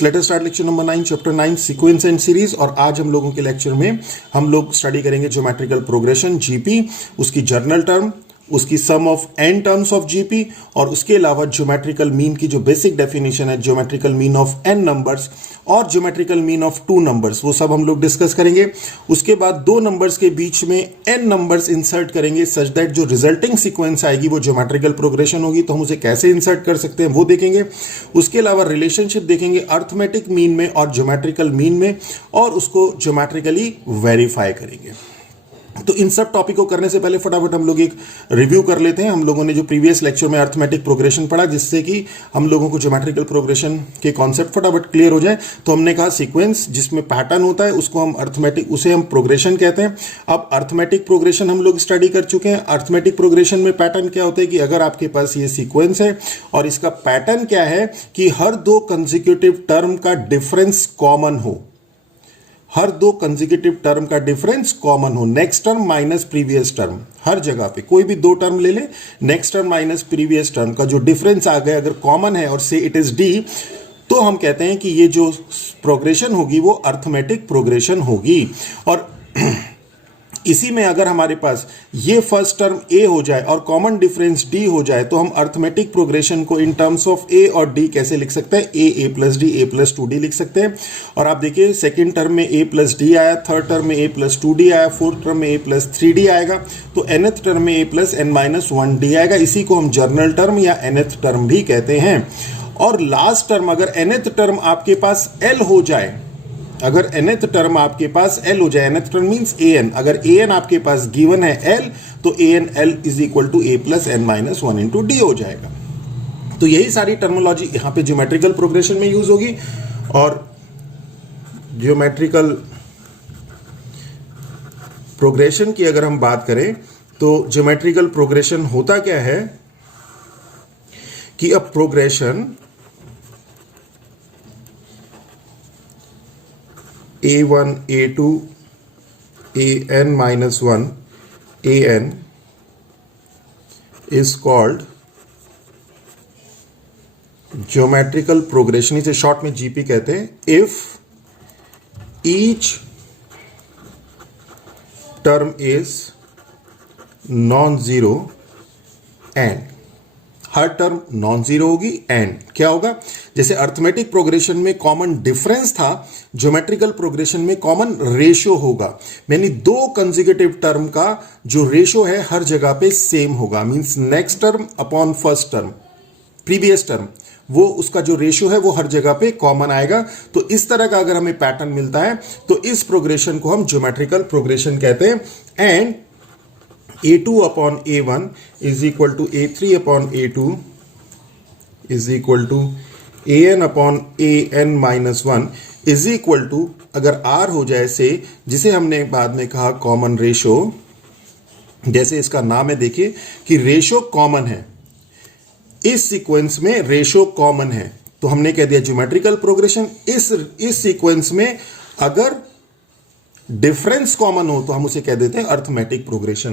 Let us start lecture number 9 chapter 9 sequence and series. और आज हम लोगों के लेक्चर में हम लोग स्टडी करेंगे ज्योमेट्रिकल प्रोग्रेशन जीपी, उसकी जर्नल टर्म, उसकी sum of N terms of GP, और उसके अलावा ज्योमेट्रिकल मीन की जो बेसिक डेफिनेशन है, geometrical mean of N numbers और geometrical mean of two numbers, वो सब हम लोग डिस्कस करेंगे। उसके बाद दो नंबर्स के बीच में एन नंबर्स इंसर्ट करेंगे सच दैट जो रिजल्टिंग सीक्वेंस आएगी वो ज्योमेट्रिकल प्रोग्रेशन होगी, तो हम उसे कैसे इंसर्ट कर सकते हैं वो देखेंगे। उसके अलावा रिलेशनशिप देखेंगे अर्थमेटिक मीन में और ज्योमेट्रिकल मीन में, और उसको ज्योमेट्रिकली वेरीफाई करेंगे। तो इन सब टॉपिक को करने से पहले फटाफट हम लोग एक रिव्यू कर लेते हैं। हम लोगों ने जो प्रीवियस लेक्चर में अर्थमेटिक प्रोग्रेशन पढ़ा, जिससे कि हम लोगों को ज्योमेट्रिकल प्रोग्रेशन के कॉन्सेप्ट फटाफट क्लियर हो जाए। तो हमने कहा सीक्वेंस जिसमें पैटर्न होता है उसको हम अर्थमेटिक, उसे हम प्रोग्रेशन कहते हैं। अब अर्थमेटिक प्रोग्रेशन हम लोग स्टडी कर चुके हैं। अर्थमेटिक प्रोग्रेशन में पैटर्न क्या होता है कि अगर आपके पास ये सीक्वेंस है और इसका पैटर्न क्या है कि हर दो कंसेक्यूटिव टर्म का डिफरेंस कॉमन हो, हर दो कंसेक्यूटिव टर्म का डिफरेंस कॉमन हो, next term minus previous term, हर जगह पे कोई भी दो टर्म ले ले, next term minus previous term का जो डिफरेंस आ गया अगर कॉमन है और से इट इज डी, तो हम कहते हैं कि ये जो प्रोग्रेशन होगी वो अर्थमेटिक प्रोग्रेशन होगी। और इसी में अगर हमारे पास ये फर्स्ट टर्म ए हो जाए और कॉमन डिफरेंस डी हो जाए, तो हम अर्थमेटिक प्रोग्रेशन को इन टर्म्स ऑफ ए और डी कैसे लिख सकते हैं? ए प्लस डी, ए प्लस 2d लिख सकते हैं। और आप देखिए सेकेंड टर्म में ए प्लस डी आया, थर्ड टर्म में ए प्लस 2d आया, फोर्थ टर्म में ए प्लस 3d आएगा, तो nth टर्म में ए प्लस n माइनस 1d आएगा। इसी को हम जर्नल टर्म या nth टर्म भी कहते हैं। और लास्ट टर्म अगर nth टर्म आपके पास l हो जाए, अगर nth टर्म आपके पास l हो जाए, nth टर्म मींस an, अगर an आपके पास गिवन है l, तो an l is equal to a plus n minus 1 into D हो जाएगा। तो यही सारी टर्मोलॉजी यहां पे ज्योमेट्रिकल प्रोग्रेशन में यूज होगी। और ज्योमेट्रिकल प्रोग्रेशन की अगर हम बात करें तो ज्योमेट्रिकल प्रोग्रेशन होता क्या है कि अब progression a1 a2 an minus 1 an is called geometrical progression, इसे शॉर्ट में जीपी कहते हैं। if each term is non-zero and her term non zero होगी, एंड क्या होगा? जैसे अर्थमेटिक प्रोग्रेशन में कॉमन डिफरेंस था, ज्योमेट्रिकल प्रोग्रेशन में कॉमन रेशियो होगा। यानी दो कंसेक्यूटिव टर्म का जो रेशियो है हर जगह पे सेम होगा, means next term upon first term, previous term, वो उसका जो रेशियो है वो हर जगह पे कॉमन आएगा। तो इस तरह का अगर हमें पैटर्न मिलता है तो इस प्रोग्रेशन को हम ज्योमेट्रिकल प्रोग्रेशन कहते हैं। And a2 upon a1 is equal to a3 upon a2 is equal to an upon an minus 1 is equal to, अगर r हो जाए से, जिसे हमने बाद में कहा कॉमन रेशो, जैसे इसका नाम है, देखिए कि रेशो कॉमन है, इस सीक्वेंस में रेशो कॉमन है, तो हमने कह दिया ज्योमेट्रिकल प्रोग्रेशन। इस सीक्वेंस में अगर डिफरेंस कॉमन हो तो हम उसे कह देते हैं अर्थमेटिक प्रोग्रेशन।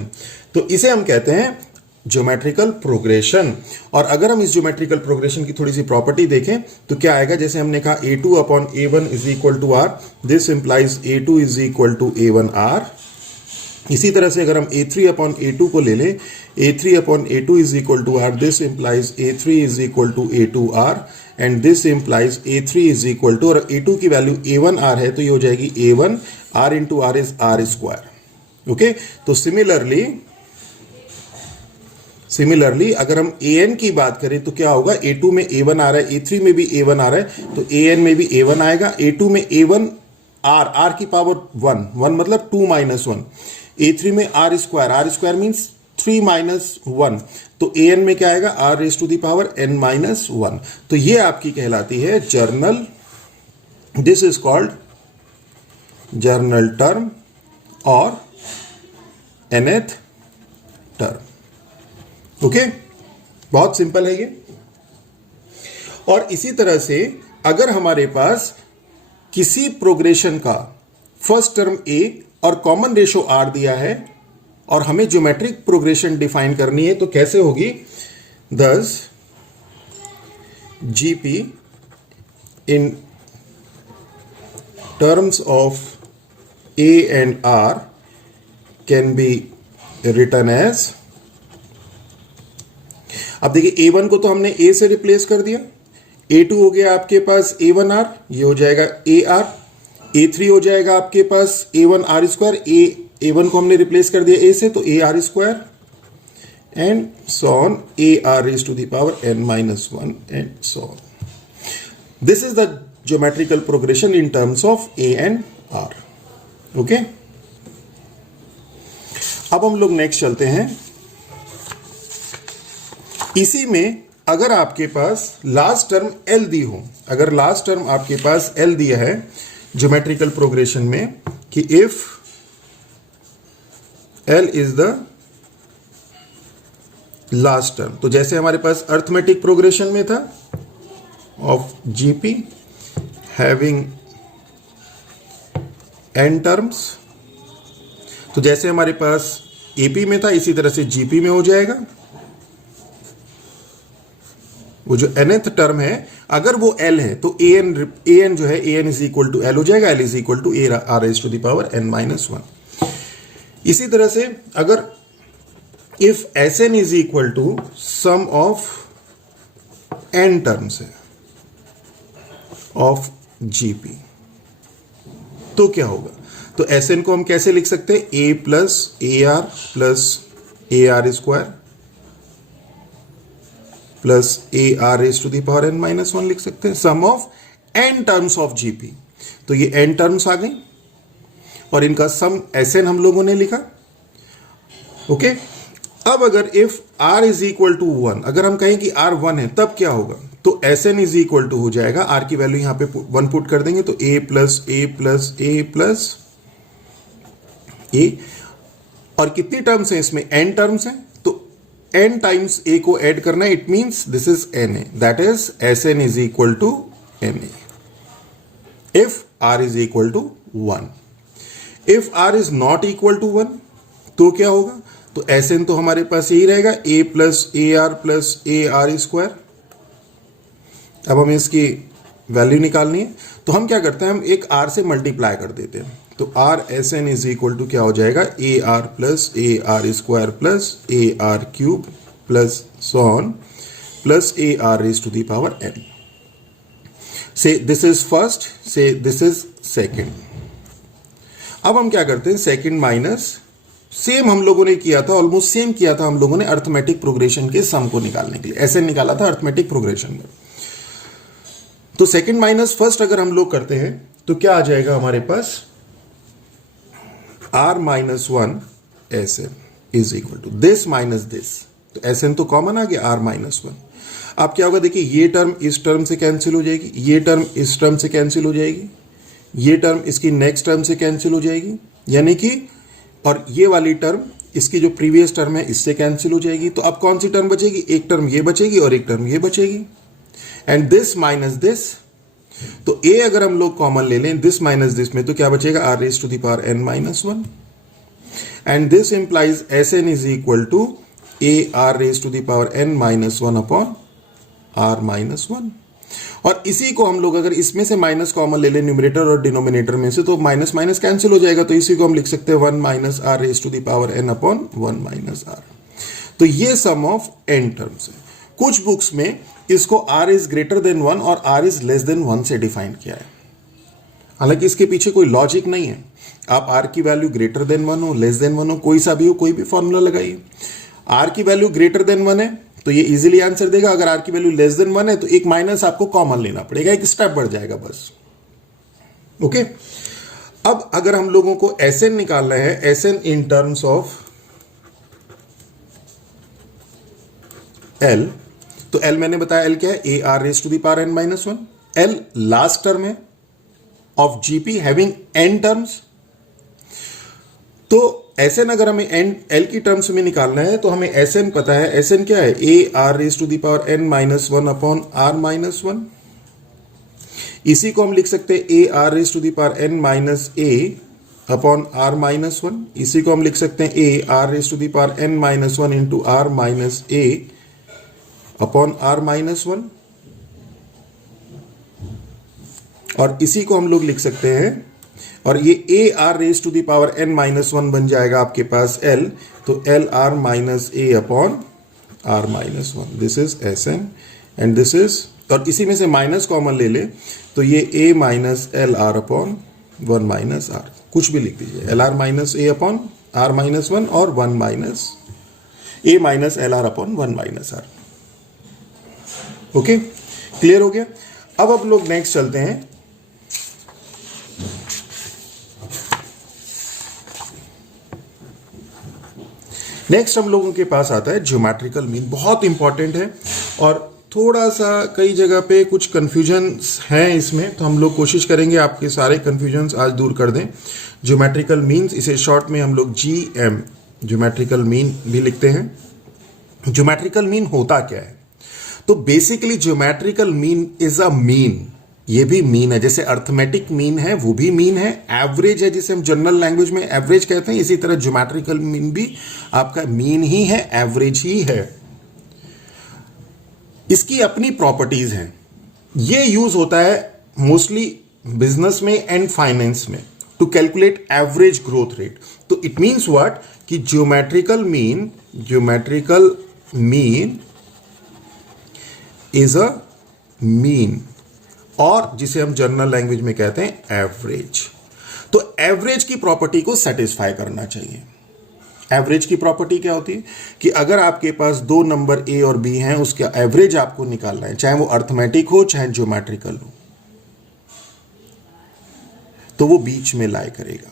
तो इसे हम कहते हैं ज्योमेट्रिकल प्रोग्रेशन। और अगर हम इस ज्योमेट्रिकल प्रोग्रेशन की थोड़ी सी प्रॉपर्टी देखें तो क्या आएगा? जैसे हमने कहा a2 upon a1 is equal to r, this implies a2 is equal to a1 r। इसी तरह से अगर हम a3 अपॉन a2 को ले लें, a3 upon a2 is equal to r, this implies a3 is equal to a2 r, and this implies a3 is equal to, और a2 की वैल्यू a1 r है तो ये हो जाएगी a1 r into r is r square. Okay, तो similarly अगर हम an की बात करें तो क्या होगा? a2 में a1 आ रहा है, a3 में भी a1 आ रहा है, तो an में भी a1 आएगा, a2 में a1 r की पावर 1 मतलब 2 माइनस 1, a3 में r स्क्वायर मीन्स 3 माइनस 1, तो an में क्या आएगा? r raise to the power n minus 1। तो ये आपकी कहलाती है general, this is called general term और nth टर्म। ओके, बहुत सिंपल है ये। और इसी तरह से अगर हमारे पास किसी प्रोग्रेशन का फर्स्ट टर्म a और कॉमन रेशो r दिया है और हमें ज्योमेट्रिक प्रोग्रेशन डिफाइन करनी है, तो कैसे होगी? thus GP in terms of A and R can be written as, अब देखिए A1 को तो हमने A से रिप्लेस कर दिया, A2 हो गया आपके पास A1R, ये हो जाएगा AR, A3 हो जाएगा आपके पास A1R स्क्वायर, A1 को हमने रिप्लेस कर दिया A से तो AR square, and so on AR raised to the power n minus 1 and so on. This is the geometrical progression in terms of A and R. Okay? अब हम लोग next चलते हैं। इसी में अगर आपके पास लास्ट टर्म L दी हो, अगर लास्ट टर्म आपके पास L दिया है ज्योमेट्रिकल प्रोग्रेशन में कि if L is the last term, तो जैसे हमारे पास अर्थमेटिक प्रोग्रेशन में था of GP having n terms, तो जैसे हमारे पास एपी में था इसी तरह से जीपी में हो जाएगा। वो जो nth टर्म है अगर वो L है तो an जो है an is equal to L हो जाएगा, L is equal to R raise to the power n minus 1। इसी तरह से अगर if Sn is equal to sum of n terms है ऑफ जीपी, तो क्या होगा, तो Sn को हम कैसे लिख सकते हैं, a plus AR square plus AR raise to the power n minus 1 लिख सकते हैं, sum of n terms of GP. तो ये n टर्म्स आ गई और इनका सम Sn हम लोगों ने लिखा। ओके, अब अगर if R is equal to 1, अगर हम कहें कि R 1 है तब क्या होगा, तो Sn इज इक्वल टू हो जाएगा, R की वैल्यू यहां पे 1 पुट कर देंगे तो A plus A plus A plus A, और कितनी टर्म्स हैं इसमें, n टर्म्स हैं, तो n टाइम्स A को ऐड करना है, it means this is Na, that is Sn is equal to Na if R is equal to 1। If R is not equal to 1 तो क्या होगा, तो Sn तो हमारे पास यही रहेगा A प्लस AR स्क्वायर। अब हमें इसकी वैल्यू निकालनी है, तो हम क्या करते हैं, हम एक R से मल्टीप्लाई कर देते हैं, तो R Sn is equal to क्या हो जाएगा, AR plus AR square plus AR cube plus so on plus AR raise to the power n। Say this is first, say this is second. अब हम क्या करते हैं, सेकेंड माइनस, सेम हम लोगों ने किया था, ऑलमोस्ट सेम किया था हम लोगों ने अर्थमेटिक प्रोग्रेशन के सम को निकालने के लिए, ऐसे निकाला था अर्थमेटिक प्रोग्रेशन में। तो सेकंड माइनस फर्स्ट अगर हम लोग करते हैं तो क्या आ जाएगा हमारे पास, R minus 1 Sn is equal to this minus this, तो Sn तो कॉमन आ गया, R माइनस 1। अब क्या होगा, देखिए ये टर्म इस टर्म से कैंसिल हो जाएगी, ये टर्म इस टर्म से कैंसिल हो जाएगी, ये टर्म इसकी नेक्स्ट टर्म से कैंसिल हो जाएगी, यानी कि और ये वाली टर्म इसकी जो प्रीवियस टर्म है इससे कैंसिल हो जाएगी। तो अब कौन सी टर्म बचेगी, एक टर्म ये बचेगी और एक टर्म ये बचेगी, एंड दिस माइनस दिस, तो a अगर हम लोग कॉमन ले लें दिस माइनस दिस में, तो क्या बचेगा, R raise to the power n minus 1, and this implies Sn is equal to AR raise to the power n minus 1 upon R minus 1। और इसी को हम लोग अगर इसमें से माइनस कॉमन ले लें न्यूमरेटर और डिनोमिनेटर में से, तो माइनस माइनस कैंसिल हो जाएगा, तो इसी को हम लिख सकते हैं 1 minus R raise to the power n upon 1 minus R। तो ये सम ऑफ n टर्म्स है। कुछ बुक्स में इसको R इज ग्रेटर देन 1 और R इज लेस देन 1 से डिफाइन किया है, हालांकि इसके पीछे कोई लॉजिक नहीं है। आप R की वैल्यू ग्रेटर देन 1 हो, लेस देन 1 हो, कोई सा भी हो, कोई भी फॉर्मूला लगाइए। R की वैल्यू ग्रेटर देन 1 है तो ये इजीली आंसर देगा, अगर R की वैल्यू लेस देन 1 है तो एक माइनस आपको कॉमन लेना पड़ेगा, एक स्टेप बढ़ जाएगा बस। ओके, अब अगर हम लोगों को Sn निकालना है, Sn in terms of L, तो L मैंने बताया L क्या है, AR raise to the power n minus 1। L last term है of GP having n terms, तो Sn अगर हमें L की टर्म्स में निकालना है तो हमें Sn पता है, Sn क्या है, AR raise to the power n minus 1 upon R minus 1। इसी को हम लिख सकते हैं AR raise to the power n minus A upon R minus 1। इसी को हम लिख सकते हैं AR raise to the power n minus 1 into R minus A upon R minus 1, और इसी को हम लोग लिख सकते हैं और ये A R raise to the power n minus one बन जाएगा आपके पास l, तो L R minus A upon R minus one, this is S N and this is, और इसी में से माइनस कॉमन ले ले तो ये a minus L R upon one minus R, कुछ भी लिख दीजिए, L R minus A upon R minus one और one minus A minus L R upon one minus R. Okay, clear हो गया। अब लोग नेक्स्ट चलते हैं। नेक्स्ट हम लोगों के पास आता है ज्योमेट्रिकल मीन, बहुत इंपॉर्टेंट है और थोड़ा सा कई जगह पे कुछ कंफ्यूजन्स हैं इसमें, तो हम लोग कोशिश करेंगे आपके सारे कंफ्यूजन्स आज दूर कर दें। ज्योमेट्रिकल मीन्स, इसे शॉर्ट में हम लोग GM ज्योमेट्रिकल मीन भी लिखते हैं। ज्योमेट्रिकल मीन होता क्या है? तो basically geometrical mean is a mean, ये भी मीन है, जैसे अर्थमेटिक मीन है वो भी मीन है, एवरेज है जिसे हम जनरल लैंग्वेज में एवरेज कहते हैं, इसी तरह ज्योमेट्रिकल मीन भी आपका मीन ही है, एवरेज ही है। इसकी अपनी प्रॉपर्टीज हैं, ये यूज होता है मोस्टली बिजनेस में एंड फाइनेंस में to calculate average growth rate. तो इट मीन्स व्हाट कि geometrical mean is a mean, और जिसे हम जनरल लैंग्वेज में कहते हैं एवरेज। तो एवरेज की प्रॉपर्टी को सेटिस्फाई करना चाहिए। एवरेज की प्रॉपर्टी क्या होती है कि अगर आपके पास दो नंबर ए और बी हैं, उसका एवरेज आपको निकालना है, चाहे वो अर्थमेटिक हो चाहे ज्योमेट्रिकल हो, तो वो बीच में लाई करेगा।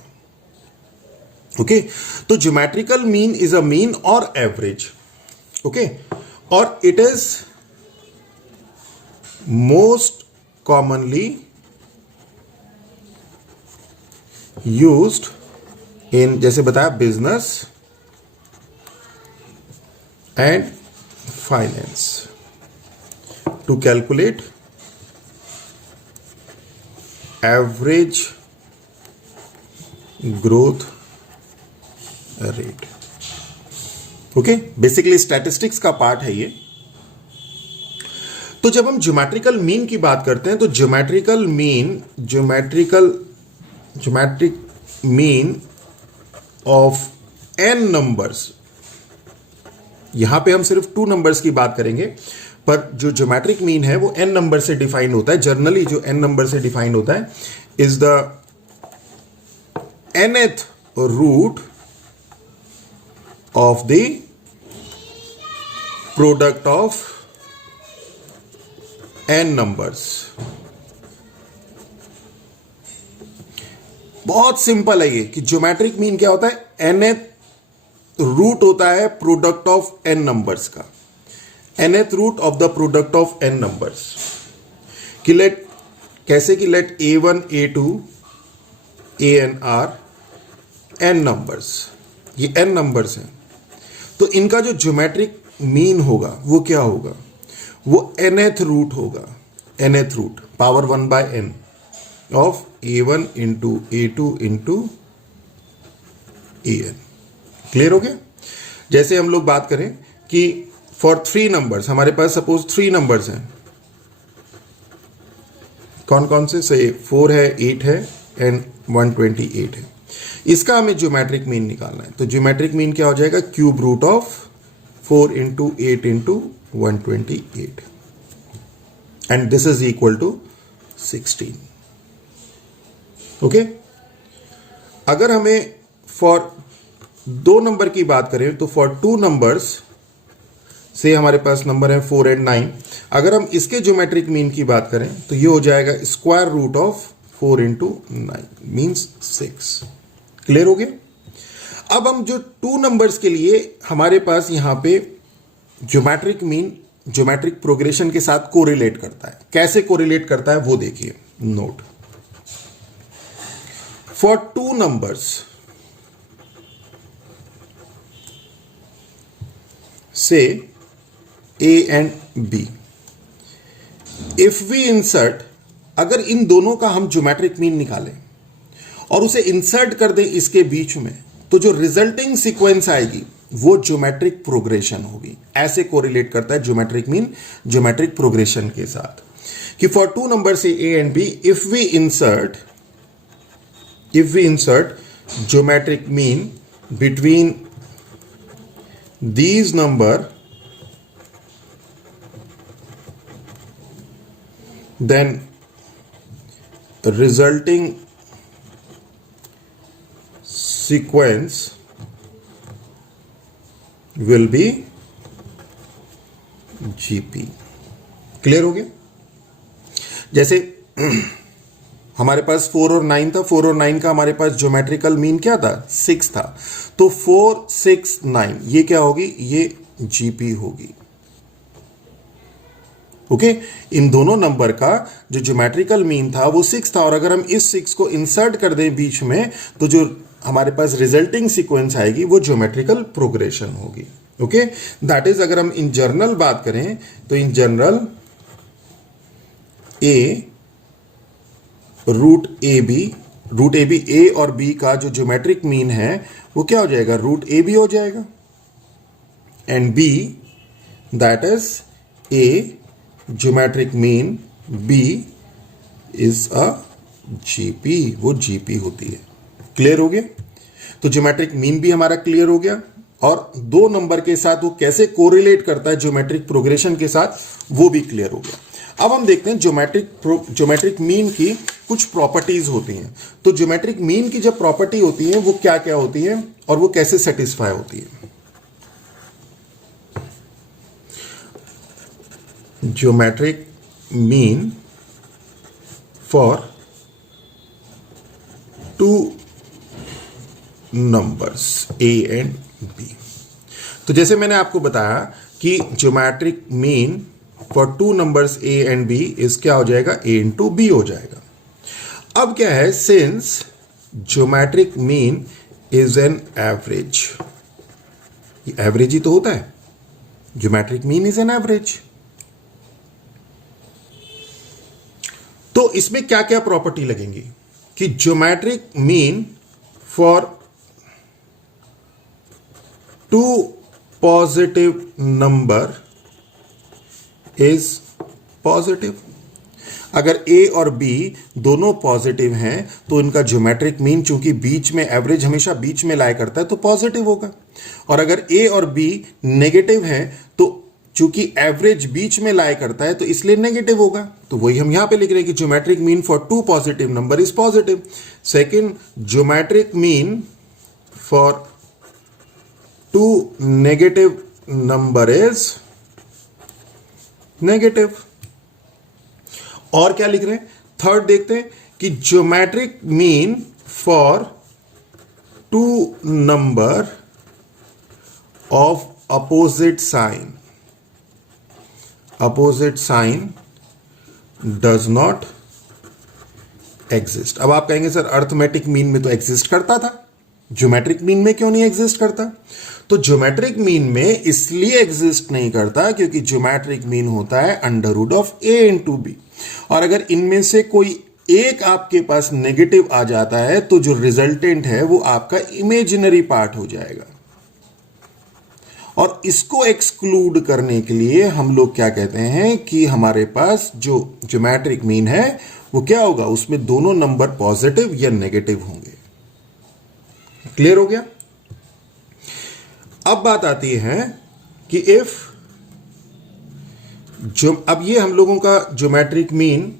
ओके, तो geometrical mean is a mean और एवरेज। ओके, और it is most commonly used in, जैसे बताया, business and finance to calculate average growth rate. Okay, basically statistics का पार्ट है ये। तो जब हम ज्योमेट्रिकल मीन की बात करते हैं तो geometric mean of n numbers, यहां पे हम सिर्फ 2 नंबर्स की बात करेंगे, पर जो ज्योमेट्रिक मीन है वो n नंबर से डिफाइन होता है। जनरली जो n नंबर से डिफाइन होता है is the nth root of the product of n numbers. बहुत सिंपल है ये कि ज्योमेट्रिक मीन क्या होता है, nth रूट होता है प्रोडक्ट ऑफ n नंबर्स का, nth root of the product of n numbers. कि लेट, कैसे कि let a1 a2 an are n numbers, ये n नंबर्स हैं, तो इनका जो ज्योमेट्रिक मीन होगा वो क्या होगा, वो nth रूट होगा, nth root power 1 by n of a1 into a2 into an। Clear हो गया? जैसे हम लोग बात करें कि फॉर 3 नंबर्स, हमारे पास सपोज 3 नंबर्स हैं, कौन कौन से, से 4 है, 8 है एंड 128 है, इसका हमें ज्योमेट्रिक मीन निकालना है। तो ज्योमेट्रिक मीन क्या हो जाएगा, cube root of 4 into 8 into 128 and this is equal to 16। Okay, अगर हमें फॉर 2 नंबर की बात करें तो फॉर 2 नंबर्स से हमारे पास नंबर है 4 and 9, अगर हम इसके ज्योमेट्रिक मीन की बात करें तो ये हो जाएगा square root of 4 into 9 means 6। Clear हो गया? अब हम जो 2 नंबर्स के लिए हमारे पास यहां पे ज्योमेट्रिक मीन ज्योमेट्रिक प्रोग्रेशन के साथ कोरिलेट करता है। कैसे कोरिलेट करता है वो देखिए, नोट। फॉर 2 नंबर्स से A and B, if we insert, अगर इन दोनों का हम ज्योमेट्रिक मीन निकालें और उसे इंसर्ट कर दें इसके बीच में, तो जो रिजल्टिंग सीक्वेंस आएगी वो ज्योमेट्रिक प्रोग्रेशन होगी। ऐसे कोरिलेट करता है ज्योमेट्रिक मीन ज्योमेट्रिक प्रोग्रेशन के साथ कि फॉर 2 नंबर से A and B, if we insert if we insert geometric mean between these number, then resulting sequence will be GP। Clear हो गया? जैसे हमारे पास 4 और 9 था, 4 और 9 का हमारे पास ज्योमेट्रिकल मीन क्या था? 6 था। तो 4, 6, 9 ये क्या होगी? ये GP होगी। ओके, इन दोनों नंबर का जो ज्योमेट्रिकल मीन था वो 6 था, और अगर हम इस 6 को इंसर्ट कर दें बीच में तो जो हमारे पास रिजल्टिंग सीक्वेंस आएगी वो ज्योमेट्रिकल प्रोग्रेशन होगी। ओके, दैट इज अगर हम इन जनरल बात करें तो in general A root A B A और बी का जो ज्योमेट्रिक मीन है वो क्या हो जाएगा? रूट ए बी हो जाएगा, and B that is a geometric mean B is a GP, वो जीपी होती है। क्लियर हो गया? तो ज्योमेट्रिक मीन भी हमारा क्लियर हो गया, और दो नंबर के साथ वो कैसे कोरिलेट करता है ज्योमेट्रिक प्रोग्रेशन के साथ वो भी क्लियर हो गया। अब हम देखते हैं ज्योमेट्रिक मीन की कुछ प्रॉपर्टीज होती हैं। तो ज्योमेट्रिक मीन की जब प्रॉपर्टी होती है वो क्या क्या होती है और वो कैसे सेटिस्फाई होती है? Geometric mean for two numbers A and B. तो जैसे मैंने आपको बताया कि geometric mean for two numbers A and B is क्या हो जाएगा? ए इंटू बी हो जाएगा। अब क्या है? Since geometric mean is an average, average ही तो होता है, geometric mean is an average. तो इसमें क्या क्या प्रॉपर्टी लगेंगी कि geometric mean for two positive number is positive. अगर ए और बी दोनों पॉजिटिव हैं तो इनका ज्योमेट्रिक मीन, चूंकि बीच में एवरेज हमेशा बीच में लाया करता है, तो पॉजिटिव होगा। और अगर ए और बी नेगेटिव हैं तो चूंकि एवरेज बीच में लाया करता है तो इसलिए नेगेटिव होगा। तो वही हम यहां पे लिख रहे हैं कि geometric mean for two positive number is positive. Second, geometric mean for two negative number is negative. और क्या लिख रहे हैं? थर्ड देखते हैं कि geometric mean for two number of opposite sign does not exist. अब आप कहेंगे सर अर्थमेटिक मीन में तो एग्जिस्ट करता था, ज्योमेट्रिक मीन में क्यों नहीं एग्जिस्ट करता? तो ज्योमेट्रिक मीन में इसलिए एग्जिस्ट नहीं करता क्योंकि ज्योमेट्रिक मीन होता है under root of A into B, और अगर इनमें से कोई एक आपके पास नेगेटिव आ जाता है तो जो रिजल्टेंट है वो आपका इमेजिनरी पार्ट हो जाएगा। और इसको एक्सक्लूड करने के लिए हम लोग क्या कहते हैं कि हमारे पास जो ज्योमेट्रिक मीन है वो क्या होगा? उसमें दोनों नंबर पॉजिटिव या नेगेटिव होंगे। क्लियर हो गया? अब बात आती है कि अब ये हम लोगों का geometric mean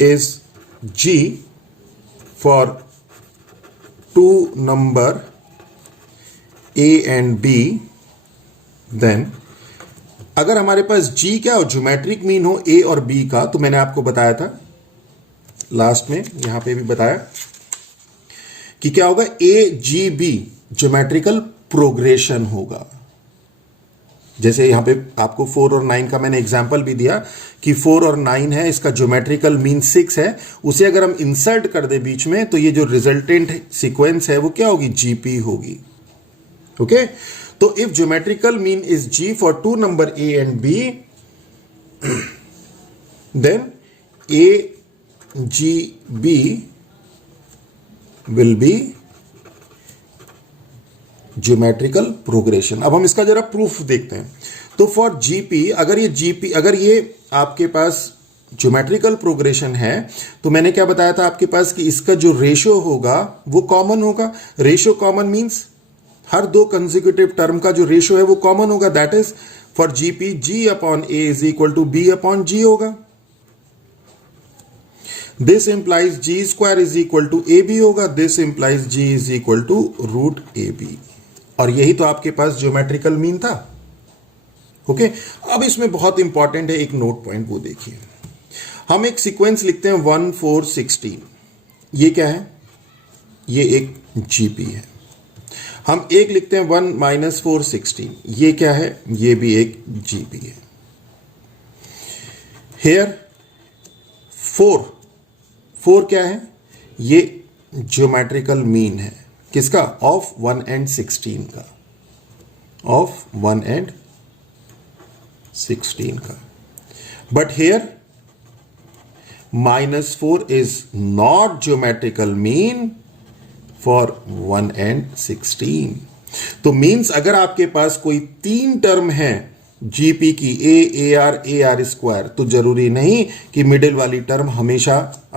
is G for two number A and B, then अगर हमारे पास जी क्या हो? ज्योमेट्रिक मीन हो ए और बी का, तो मैंने आपको बताया था लास्ट में, यहां पे भी बताया कि क्या होगा? ए जी बी ज्योमेट्रिकल प्रोग्रेशन होगा। जैसे यहां पे आपको 4 और 9 का मैंने एग्जांपल भी दिया कि 4 और 9 है, इसका ज्योमेट्रिकल मीन 6 है, उसे अगर हम इंसर्ट कर दे बीच में तो ये जो रिजल्टेंट सीक्वेंस है वो क्या होगी? जीपी होगी। ओके, तो if geometrical mean is G for two number A and B, then A G B will be geometrical progression. अब हम इसका जरा प्रूफ देखते हैं। तो फॉर जीपी, अगर ये आपके पास ज्योमेट्रिकल प्रोग्रेशन है तो मैंने क्या बताया था आपके पास कि इसका जो रेशियो होगा वो कॉमन होगा. रेशियो कॉमन मींस हर दो कंसेक्यूटिव टर्म का जो रेशियो है वो कॉमन होगा. That is for GP G upon A is equal to B upon G होगा. This implies G square is equal to A B होगा. This implies G is equal to root A B. और यही तो आपके पास geometrical mean था. Okay अब इसमें बहुत इंपॉर्टेंट है एक नोट पॉइंट, वो देखिए. हम एक सीक्वेंस लिखते हैं 1 4 16. ये क्या है? ये एक जीपी है. हम एक लिखते हैं 1 - 4 16. ये क्या है? ये भी एक जीपी है. हेयर 4 क्या है? ये ज्योमेट्रिकल मीन है. किसका? ऑफ 1 and 16 का. ऑफ 1 and 16 का. But here -4 is not geometrical mean for 1 and 16. तो मीन्स अगर आपके पास कोई 3 टर्म है जीपी की ए आर स्क्वायर, तो जरूरी नहीं कि मिडिल वाली टर्म हमेशा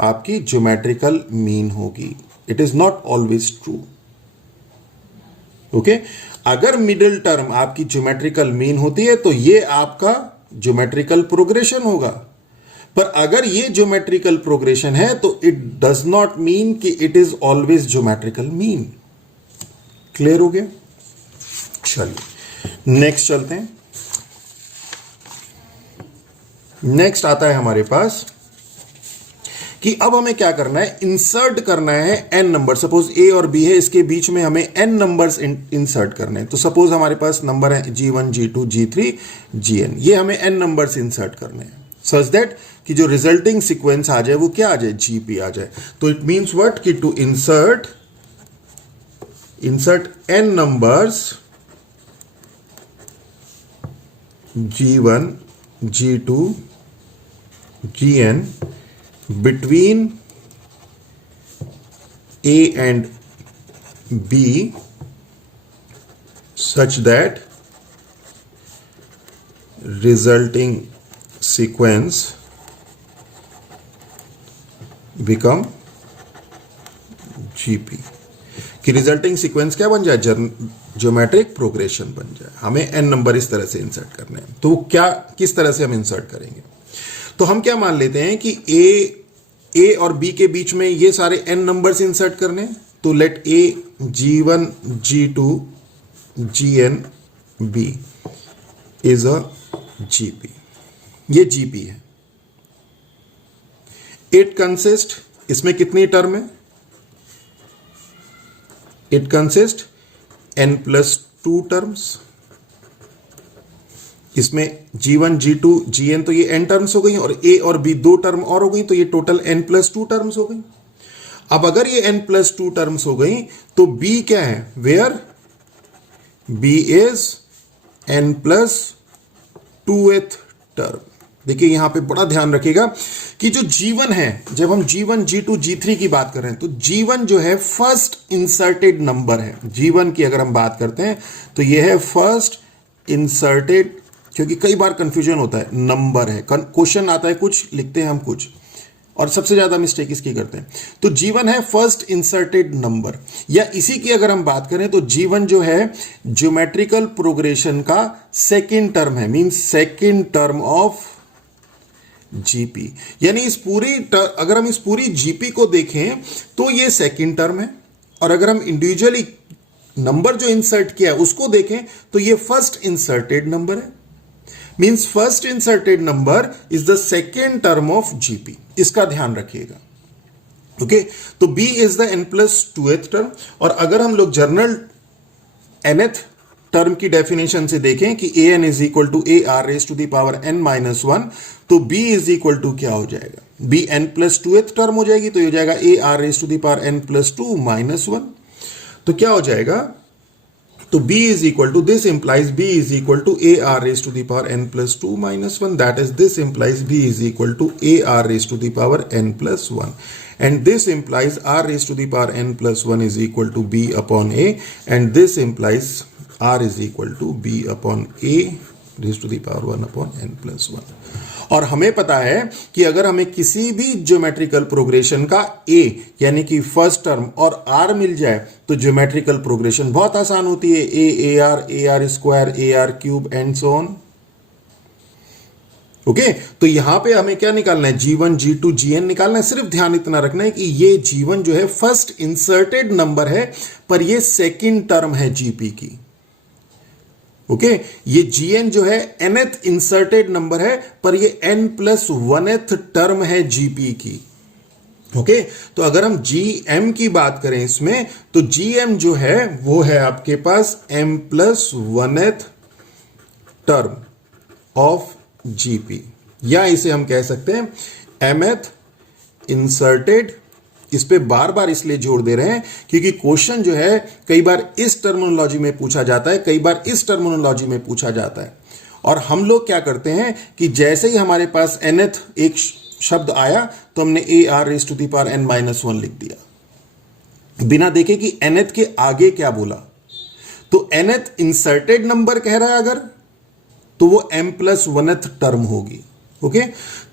आपकी ज्योमेट्रिकल मीन होगी. It is not always true. Okay अगर मिडिल टर्म आपकी ज्योमेट्रिकल मीन होती है तो ये आपका ज्योमेट्रिकल प्रोग्रेशन होगा. पर अगर ये ज्योमेट्रिकल प्रोग्रेशन है तो इट डज नॉट मीन कि it is always geometrical mean. Clear हो गया? चलिए नेक्स्ट चलते हैं. नेक्स्ट आता है हमारे पास कि अब हमें क्या करना है? इंसर्ट करना है n नंबर. सपोज ए और बी है, इसके बीच में हमें n नंबर्स इंसर्ट करने हैं. तो सपोज हमारे पास नंबर है G1 G2 G3 Gn. ये हमें n नंबर्स इंसर्ट करने हैं सच दैट कि जो रिजल्टिंग सीक्वेंस आ जाए वो क्या आ जाए? जीपी आ जाए. तो इट मींस व्हाट कि to insert n numbers G1 G2 Gn between A and B such that resulting sequence become GP. कि रिजल्टिंग सीक्वेंस क्या बन जाए? ज्योमेट्रिक प्रोग्रेशन बन जाए. हमें n नंबर इस तरह से इंसर्ट करने हैं. तो क्या किस तरह से हम इंसर्ट करेंगे? तो हम क्या मान लेते हैं कि ए और बी के बीच में ये सारे n नंबर्स इंसर्ट करने हैं. तो let A G1 G2 Gn B is a GP. ये जीपी है. इट कंसिस्ट, इसमें कितनी टर्म है? It consist n+2 terms. इसमें G1 G2 Gn तो ये n टर्म्स हो गई और A और B 2 टर्म और हो गई, तो ये टोटल n+2 टर्म्स हो गई. अब अगर ये n+2 टर्म्स हो गई तो B क्या है? Where B is n+2th term. देखिए यहां पे बड़ा ध्यान रखिएगा कि जो G1 है, जब हम G1 G2 G3 की बात कर रहे हैं तो G1 जो है फर्स्ट इंसर्टेड नंबर है. G1 की अगर हम बात करते हैं तो यह है फर्स्ट इंसर्टेड, क्योंकि कई बार कंफ्यूजन होता है. नंबर है, क्वेश्चन आता है कुछ, लिखते हैं हम कुछ, और सबसे ज्यादा मिस्टेक इसकी करते हैं. तो G1 है फर्स्ट इंसर्टेड नंबर. या इसी की अगर हम बात करें तो G1 जो है ज्योमेट्रिकल प्रोग्रेशन का सेकेंड टर्म है. Means second term of GP. यानी इस पूरी अगर हम इस पूरी जीपी को देखें तो ये सेकेंड टर्म है, और अगर हम इंडिविजुअली नंबर जो इंसर्ट किया है उसको देखें तो ये फर्स्ट इंसर्टेड नंबर है. Means first inserted number is the second term of GP. इसका ध्यान रखिएगा. ओके तो B is the n+2th term. और अगर हम लोग जर्नल nth टर्म की डेफिनेशन से देखें कि an is equal to AR⁻n-1, तो B इज इक्वल टू क्या हो जाएगा? B n+2th टर्म हो जाएगी, तो ये हो जाएगा AR⁻n+2 -1. तो क्या हो जाएगा? तो B is equal to, this implies B is equal to AR⁻n+2 -1. That is, this implies B is equal to AR⁻n+1. And this implies R⁻n+1 is equal to B upon A. And this implies R is equal to B upon A raised to the power 1 upon n+1. और हमें पता है कि अगर हमें किसी भी geometrical progression का ए यानी कि फर्स्ट टर्म और आर मिल जाए तो ज्योमेट्रिकल प्रोग्रेशन बहुत आसान होती है, A R square, A R cube and so on. Okay, तो यहां पे हमें क्या निकालना है, G1 G2 Gn निकालना है। सिर्फ ध्यान इतना रखना है कि ये G1 जो है फर्स्ट इंसर्टेड नंबर है, पर ये सेकंड टर्म है जीपी की। ओके, ये Gn जो है nth इंसर्टेड नंबर है, पर ये n+1th टर्म है जीपी की। ओके, तो अगर हम Gm की बात करें इसमें, तो Gm जो है वो है आपके पास m+1th टर्म ऑफ जीपी, या इसे हम कह सकते हैं mth इंसर्टेड। इस पे बार बार इसलिए जोर दे रहे हैं क्योंकि क्वेश्चन जो है कई बार इस टर्मिनोलॉजी में पूछा जाता है, कई बार इस टर्मिनोलॉजी में पूछा जाता है। और हम लोग क्या करते हैं कि जैसे ही हमारे पास nth एक शब्द आया तो हमने AR⁻n-1 लिख दिया, बिना देखे कि nth के आगे क्या बोला। तो nth इंसर्टेड नंबर कह रहा है अगर, तो वो m+1th टर्म होगी। ओके,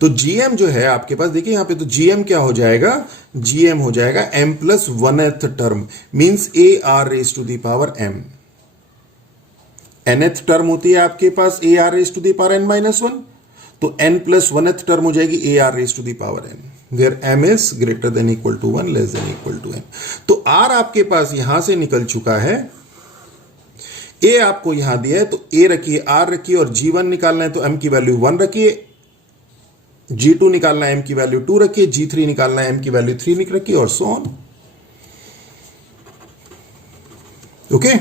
तो Gm जो है आपके पास, देखिए यहां पे, तो Gm क्या हो जाएगा, Gm हो जाएगा m+1th term, means AR⁻m। nth term होती है आपके पास AR⁻n-1, तो n+1th टर्म हो जाएगी AR⁻n, where m is greater than equal to 1, less than equal to n। तो R आपके पास यहां से निकल चुका है, A आपको यहां दिया है तो A रखिए, R रखिए, और G1 निकालना है तो m की वैल्यू 1 रखिए, G2 निकालना है m की वैल्यू 2 रखिए, G3 निकालना है m की वैल्यू 3 रखिए, और सो ऑन। ओके,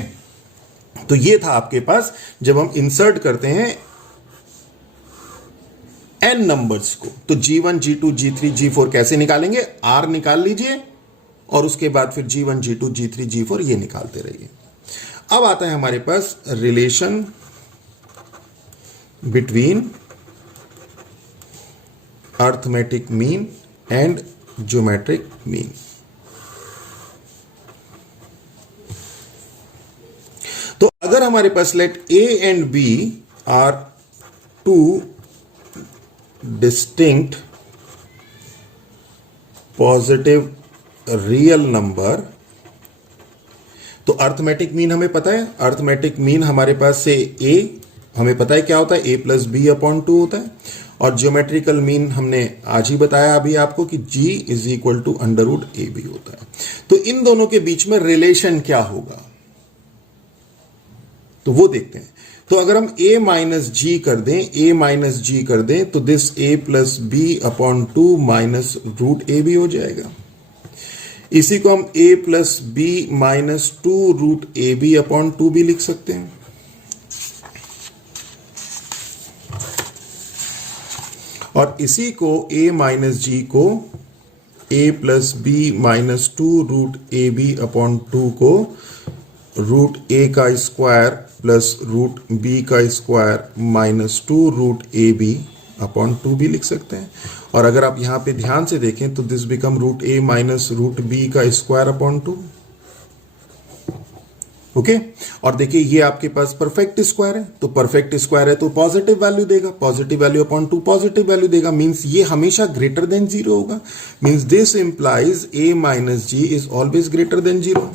तो ये था आपके पास जब हम इंसर्ट करते हैं n नंबर्स को, तो G1 G2 G3 G4 कैसे निकालेंगे, R निकाल लीजिए और उसके बाद फिर G1 G2 G3 G4 ये निकालते रहिए। अब आता है हमारे पास relation between arithmetic mean and geometric mean. तो अगर हमारे पास let A and B are two distinct positive real number, तो अर्थमेटिक मीन हमें पता है, अर्थमेटिक मीन हमारे पास से A हमें पता है क्या होता है, A+B/2 होता है, और ज्योमेट्रिकल मीन हमने आज ही बताया अभी आपको कि G =√AB होता है। तो इन दोनों के बीच में रिलेशन क्या होगा, तो वो देखते हैं। तो अगर हम A-G कर दें, A-G कर दें, तो दिस A+B/2 -√AB हो जाएगा। इसी को हम A+B-2√AB/2 भी लिख सकते हैं। और इसी को A-G को A+B-2√AB/2 को √A² + √B² -2√AB/2 भी लिख सकते हैं। और अगर आप यहां पे ध्यान से देखें तो this become √A- √B²/2। Okay, और देखिए ये आपके पास परफेक्ट स्क्वायर है, तो परफेक्ट स्क्वायर है तो पॉजिटिव वैल्यू देगा, positive value upon 2 positive value देगा, मींस ये हमेशा ग्रेटर देन 0 होगा, means this implies A-G is always greater than 0।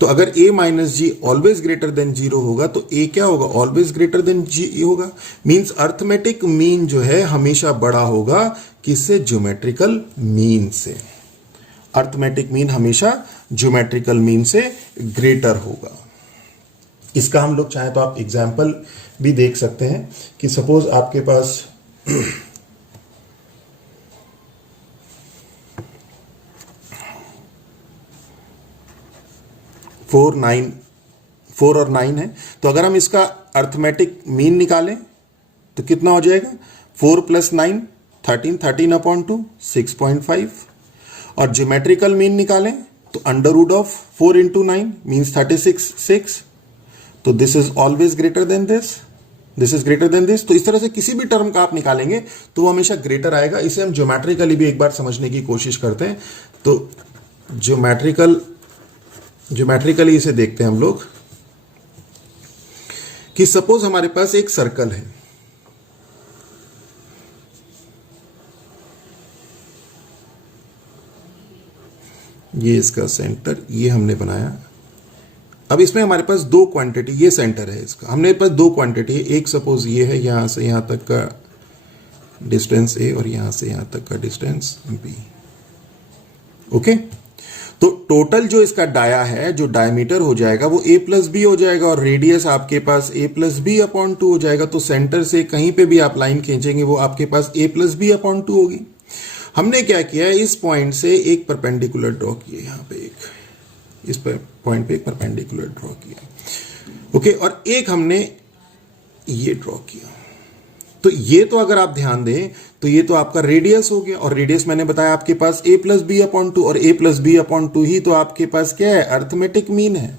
तो अगर A-G ऑलवेज ग्रेटर देन 0 होगा तो A क्या होगा, ऑलवेज ग्रेटर देन G होगा, मींस अर्थमेटिक मीन जो है हमेशा बड़ा होगा किससे, ज्योमेट्रिकल मीन से। अर्थमेटिक मीन हमेशा ज्योमेट्रिकल मीन से ग्रेटर होगा। इसका हम लोग चाहे तो आप एग्जाम्पल भी देख सकते हैं कि सपोज आपके पास 4 और 9 है, तो अगर हम इसका अर्थमेटिक मीन निकालें तो कितना हो जाएगा, 4 + 9 13/2 6.5, और ज्योमेट्रिकल मीन निकालें तो √4 × 9 मीन्स 36 6, तो this is always greater than this, this is greater then this. तो इस तरह से किसी भी टर्म का आप निकालेंगे तो वो हमेशा ग्रेटर आएगा। इसे हम ज्योमेट्रिकली भी एक बार समझने की कोशिश करते हैं। तो ज्योमेट्रिकली इसे देखते हैं हम लोग कि सपोज हमारे पास एक सर्कल है, ये इसका सेंटर, ये हमने बनाया। अब इसमें हमारे पास दो क्वांटिटी, ये सेंटर है इसका, हमने पास दो क्वांटिटी है। एक सपोज ये है, यहां से यहां तक का डिस्टेंस ए और यहां से यहां तक का डिस्टेंस बी। ओके, तो टोटल जो इसका डाया है, जो डायमीटर हो जाएगा वो a प्लस बी हो जाएगा और रेडियस आपके पास a प्लस बी अपॉन 2 हो जाएगा। तो सेंटर से कहीं पे भी आप लाइन खींचेंगे वो आपके पास a प्लस बी अपॉन 2 होगी। हमने क्या किया, इस पॉइंट से एक परपेंडिकुलर ड्रॉ किया, यहां पे एक, इस पॉइंट पे एक परपेंडिकुलर ड्रॉ किया। ओके, और एक हमने ये ड्रॉ किया। तो ये तो अगर आप ध्यान दें तो ये तो आपका रेडियस हो गया, और रेडियस मैंने बताया आपके पास a प्लस बी अपॉन 2, और a प्लस बी अपॉन 2 ही तो आपके पास क्या है, अर्थमेटिक मीन है।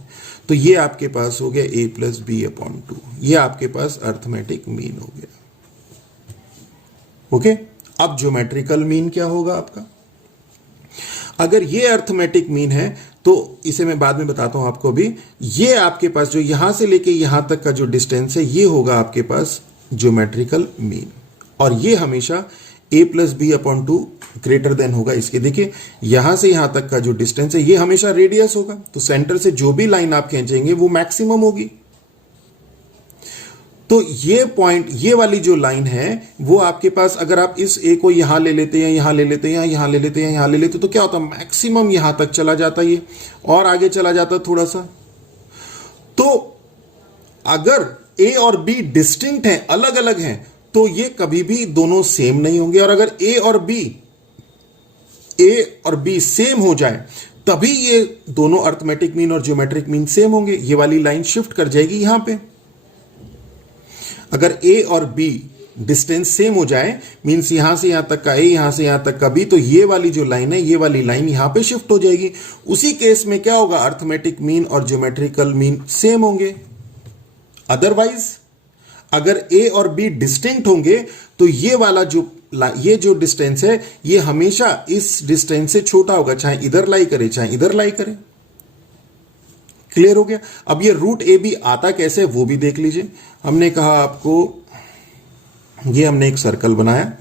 तो ये आपके पास हो गया a प्लस बी अपॉन 2, ये आपके पास अर्थमेटिक मीन हो गया। ओके, अब ज्योमेट्रिकल मीन क्या होगा आपका? अगर ये अर्थमेटिक मीन है तो इसे मैं बाद में बताता हूं आपको। भी ये आपके पास जो यहां से लेके यहां तक का जो डिस्टेंस है, ये होगा आपके पास ज्योमेट्रिकल मीन, और ये हमेशा a plus B upon 2 greater than होगा इसके। देखिए यहां से यहां तक का जो डिस्टेंस है ये हमेशा रेडियस होगा, तो सेंटर से जो भी लाइन आप खींचेंगे वो मैक्सिमम होगी। तो ये पॉइंट, ये वाली जो लाइन है वो आपके पास, अगर आप इस a को यहां ले लेते हैं, यहां ले लेते हैं, यहां ले लेते हैं, यहां ले लेते हैं, तो क्या होता, मैक्सिमम यहां तक चला जाता, ये और आगे चला जाता थोड़ा सा। तो अगर a और b डिस्टिंक्ट हैं, अलग अलग हैं, तो ये कभी भी दोनों सेम नहीं होंगे। और अगर a और b सेम हो जाए तभी ये दोनों अर्थमेटिक मीन और ज्योमेट्रिक मीन सेम होंगे। ये वाली लाइन शिफ्ट कर जाएगी यहां पे। अगर a और b डिस्टेंस सेम हो जाए, मींस यहां से यहां तक का a, यहां से यहां तक का b, तो ये वाली जो लाइन है, ये वाली लाइन यहां पे शिफ्ट हो जाएगी। उसी केस में क्या होगा, अर्थमेटिक मीन और ज्योमेट्रिकल मीन सेम होंगे। अदरवाइज अगर a और b डिस्टिंक्ट होंगे तो ये वाला जो डिस्टेंस है ये हमेशा इस डिस्टेंस से छोटा होगा, चाहे इधर लाई करे चाहे इधर लाई करे। क्लियर हो गया? अब ये रूट ए बी आता कैसे वो भी देख लीजिए। हमने कहा आपको, ये हमने एक सर्कल बनाया,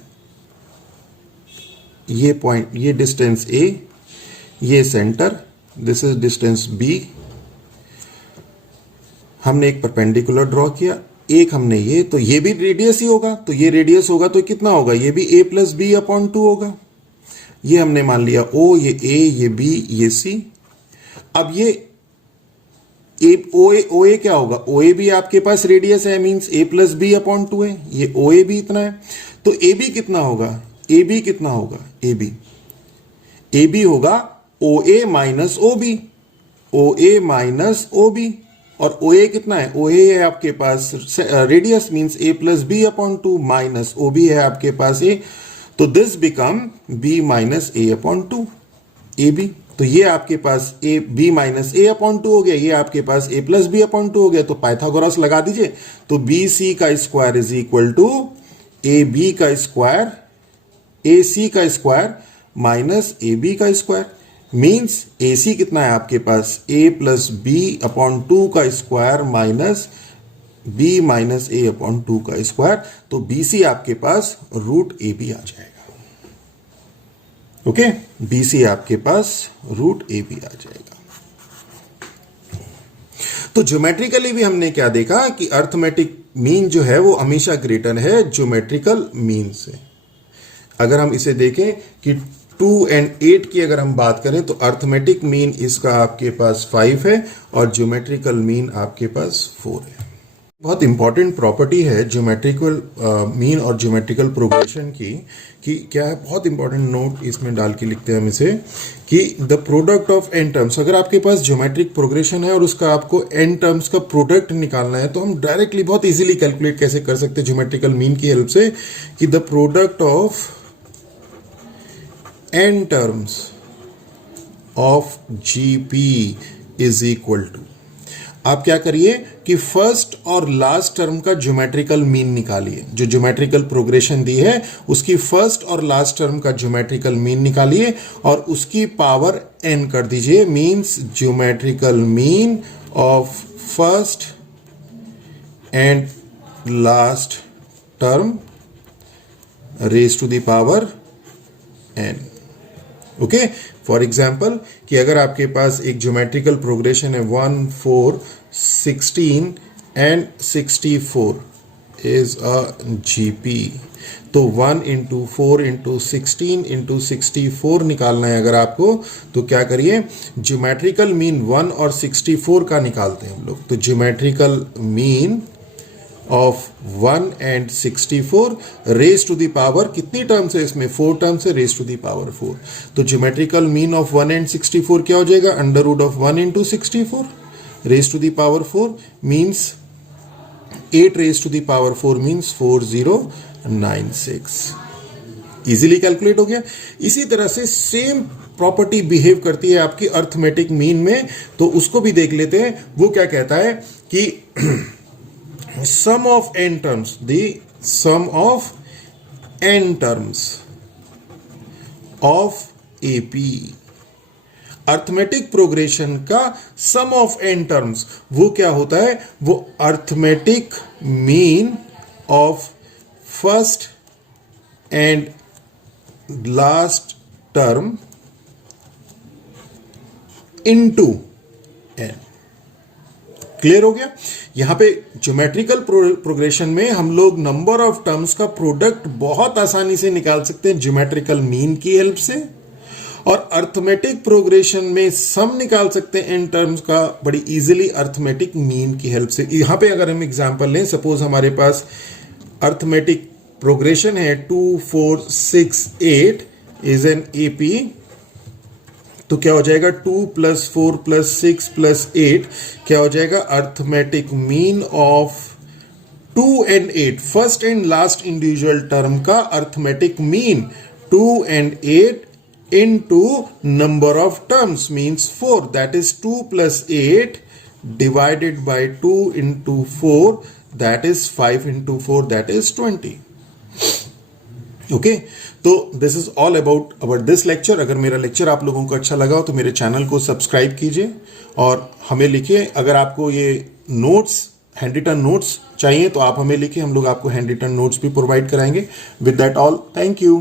ये पॉइंट, ये डिस्टेंस a, ये centre, this is distance b। हमने एक परपेंडिकुलर ड्रॉ किया, एक हमने ये, तो ये भी रेडियस ही होगा, तो ये रेडियस होगा तो कितना होगा, ये भी a प्लस बी अपॉन 2 होगा। ये हमने मान लिया o, ये a, ये b, ये c। अब ये OA क्या होगा, OA भी आपके पास रेडियस है, means a plus B upon 2 है, ये OA भी इतना है। तो AB कितना होगा, AB कितना होगा, AB होगा OA minus OB, OA minus OB। और OA कितना है, OA है आपके पास radius, means a plus B upon 2 minus OB है आपके पास a, तो this become b minus a upon 2 AB। तो ये आपके पास a b minus a upon 2 हो गया, ये आपके पास a प्लस बी अपॉन 2 हो गया। तो पाइथागोरस लगा दीजिए, तो BC का square is equal to AB का स्क्वायर, AC का स्क्वायर माइनस AB का स्क्वायर, मींस AC कितना है आपके पास, a प्लस बी अपॉन 2 का square minus b minus a upon 2 का स्क्वायर। तो BC आपके पास रूट AB आ जाएगा। ओके, BC आपके पास रूट AB आ जाएगा। तो ज्योमेट्रिकली भी हमने क्या देखा कि अर्थमेटिक मीन जो है वो हमेशा ग्रेटर है ज्योमेट्रिकल मीन से। अगर हम इसे देखें कि 2 और 8 की अगर हम बात करें तो अर्थमेटिक मीन इसका आपके पास 5 है और ज्योमेट्रिकल मीन आपके पास 4 है। बहुत इंपॉर्टेंट प्रॉपर्टी है ज्योमेट्रिकल मीन और ज्योमेट्रिकल प्रोग्रेशन की, कि क्या है, बहुत इंपॉर्टेंट नोट इसमें डाल के लिखते हैं हम इसे, कि the product of N terms. अगर आपके पास ज्योमेट्रिक प्रोग्रेशन है और उसका आपको एन टर्म्स का प्रोडक्ट निकालना है तो हम डायरेक्टली बहुत इजीली कैलकुलेट कैसे कर सकते हैं ज्योमेट्रिकल मीन की हेल्प से, कि the product of N terms of GP is equal to, आप क्या करिए कि फर्स्ट और लास्ट टर्म का ज्योमेट्रिकल मीन निकालिए। जो ज्योमेट्रिकल प्रोग्रेशन दी है उसकी फर्स्ट और लास्ट टर्म का ज्योमेट्रिकल मीन निकालिए और उसकी पावर n कर दीजिए, means geometrical mean of first and last term raise to the power n। Okay, for example कि अगर आपके पास एक ज्योमेट्रिकल प्रोग्रेशन है 1, 4, 16 एंड 64 इज अ जीपी, तो 1 इंटू 4 इंटू 16 इंटू 64 निकालना है अगर आपको, तो क्या करिए, ज्योमेट्रिकल मीन 1 और 64 का निकालते हैं हम लोग। तो geometrical mean of 1 and 64 raise to the power, कितनी टर्म्स है इसमें, 4 टर्म्स है, रेज टू द पावर 4। तो ज्योमेट्रिकल मीन ऑफ 1 एंड 64 क्या हो जाएगा, under root of 1 into 64 raise to the power 4 means 8 raise to the power 4 means 4096। Easily calculate हो गया। इसी तरह से सेम प्रॉपर्टी बिहेव करती है आपकी अर्थमेटिक मीन में, तो उसको भी देख लेते हैं। वो क्या कहता है कि sum of n terms, the sum of n terms of AP, arithmetic progression का सम ऑफ n टर्म्स, वो क्या होता है, वो arithmetic mean of first and last term into n। Clear हो गया। यहां पे ज्योमेट्रिकल प्रोग्रेशन में हम लोग नंबर ऑफ टर्म्स का प्रोडक्ट बहुत आसानी से निकाल सकते हैं ज्योमेट्रिकल मीन की हेल्प से, और अर्थमेटिक प्रोग्रेशन में सम निकाल सकते हैं इन टर्म्स का बड़ी इजीली अर्थमेटिक मीन की हेल्प से। यहां पे अगर हम एग्जांपल लें, सपोज हमारे पास अर्थमेटिक प्रोग्रेशन है 2, 4, 6, 8 इज एन एपी, तो क्या हो जाएगा 2 + 4 + 6 + 8 क्या हो जाएगा, arithmetic mean of 2 and 8, first and last individual term का arithmetic mean 2 and 8 into number of terms means 4, that is 2 + 8 divided by 2 into 4, that is 5 into 4, that is 20. Okay, तो this is all about this lecture. अगर मेरा lecture आप लोगों को अच्छा लगा हो तो मेरे चैनल को सब्सक्राइब कीजिए और हमें लिखिए। अगर आपको ये नोट्स, हैंड रिटन नोट्स चाहिए तो आप हमें लिखिए, हम लोग आपको हैंड रिटन नोट्स भी प्रोवाइड कराएंगे। With that all, thank you.